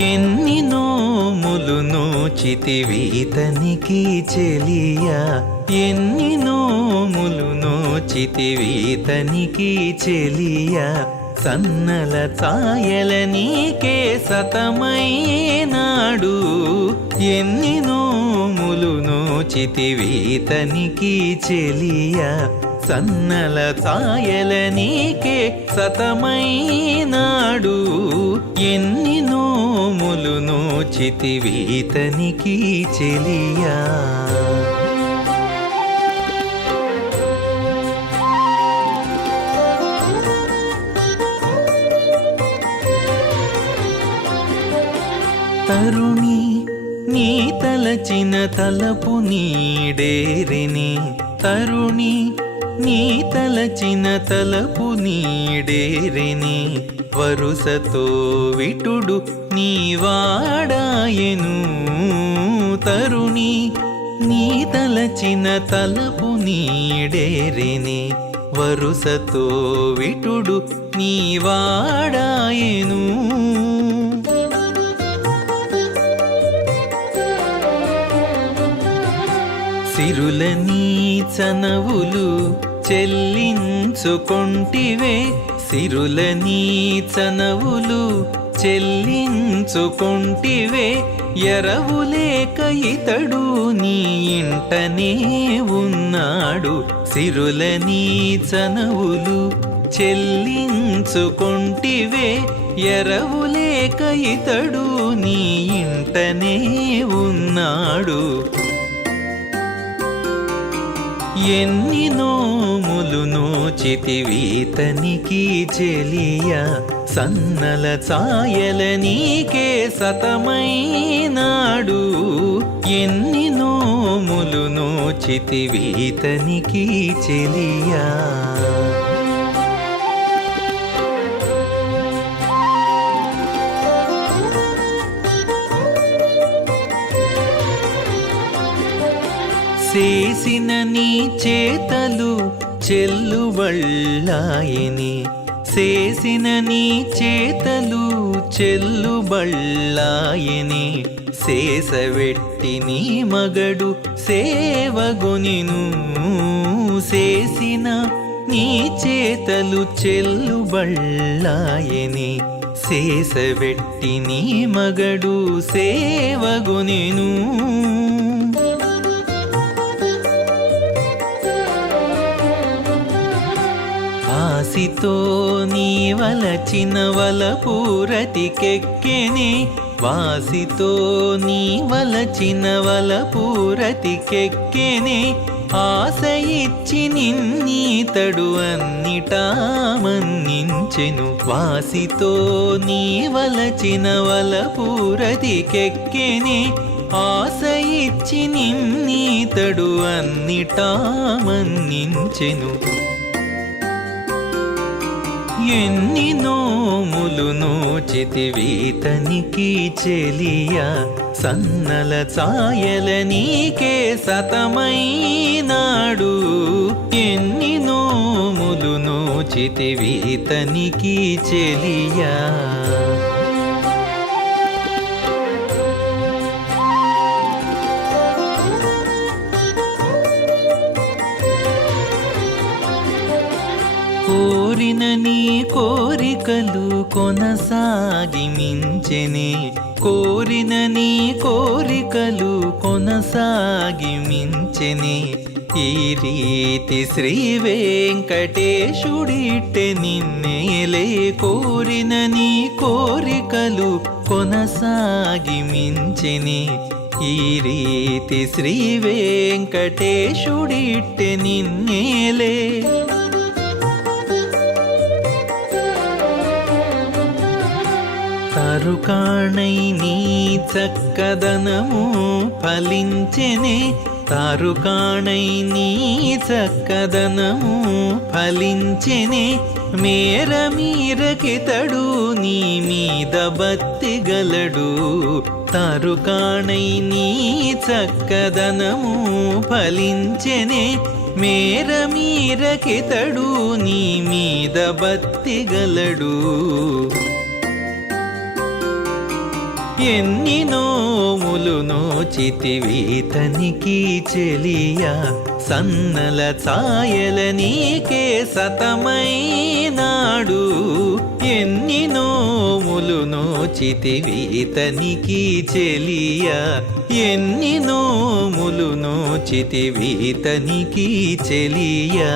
ఎన్ని నోములు నోచితివీతనికి చెలియా, ఎన్ని నోములు నోచితివీతనికి చెలియా, సన్నల ఛాయల నీకే సతమైనాడు. ఎన్ని నోములు నోచితివీతనికి చెలియా, సన్నల ఛాయల నీకే సతమైనాడు. ఎన్ని నోములు నోచితివీతనికి చెలియా. తరుణి నీ తలచిన తలపు నీడేరిని, తరుణి నీ తలచిన తలపు నీడేరిని, వరుసతో విటుడు నీ వాడాయెను. తరుణి నీ తలచిన తలపు నీడేరిని, వరుసతో విటుడు నీ వాడాయెను. సిరుల నీ చనవులు చెల్లించుకొంటివే, సిరుల నీ చనవులు చెల్లించుకొంటివే, ఎరవులేక ఇతడు నీ ఇంటనే ఉన్నాడు. సిరుల నీ చనవులు చెల్లించుకొంటివే, ఎరవులేక ఇతడు నీ ఇంటనే ఉన్నాడు. ఎన్ని నోములు నోచితివీతనికి చెలియా, సన్నల ఛాయల నీకే సతమైనాడు. ఎన్ని నోములు నోచితివీతనికి చెలియా. చేసిన నీ చేతలు చెల్లుబళ్ళాయని, చేసిన నీ చేతలు చెల్లుబళ్ళాయని, శేషవెట్టి నీ మగడు సేవగొనిను. చేసిన నీ చేతలు చెల్లుబళ్ళాయని, శేషవెట్టి నీ మగడు సేవగొనిను. వాసితో నీ వలచిన వలపూరతికెక్కెనే, వాసితో నీ వలచిన వలపూరతికెక్కెనే, ఆశ ఇచ్చి నిన్నీతడు అన్నిటా మన్నించెను. వాసితో నీ వలచిన వలపూరతికెక్కెనే, ఆశ ఇచ్చి నిన్నీతడు అన్నిటా మన్నించెను. ఎన్ని నోములు నోచితివీతనికి చెలియా, సన్నల ఛాయల నీకే సతమైనాడు. ఎన్ని నోములు నోచితివీతనికి చెలియా. కోరిన నీ కోరికలు కొనసాగి మించెనే, కోరిన నీ కోరికలు కొనసాగి మించెనే, ఈ రీతి శ్రీ వెంకటేశుడిట్టె నిన్నేలే. కోరిన నీ కోరికలు కొనసాగి మించెనే, ఈ రీతి శ్రీ వెంకటేశుడిట్టె నిన్నేలే. తారుకాణై నీ చక్కదనము ఫలించెనే, తారుకాణై నీ చక్కదనము ఫలించెనే, మేర మీరకితడు నీ మీద బత్తిగలడు. తారుకాణై నీ చక్కదనము ఫలించెనే, మేర మీరకితడు నీ మీద బత్తిగలడు. ఎన్ని నోములు నోచితివీతనికి చెలియా సన్నల ఛాయల నీకే సతమైనాడు ఎన్ని నోములు నోచితివీతనికి చెలియా ఎన్ని నోములు నోచితివీతనికి చెలియా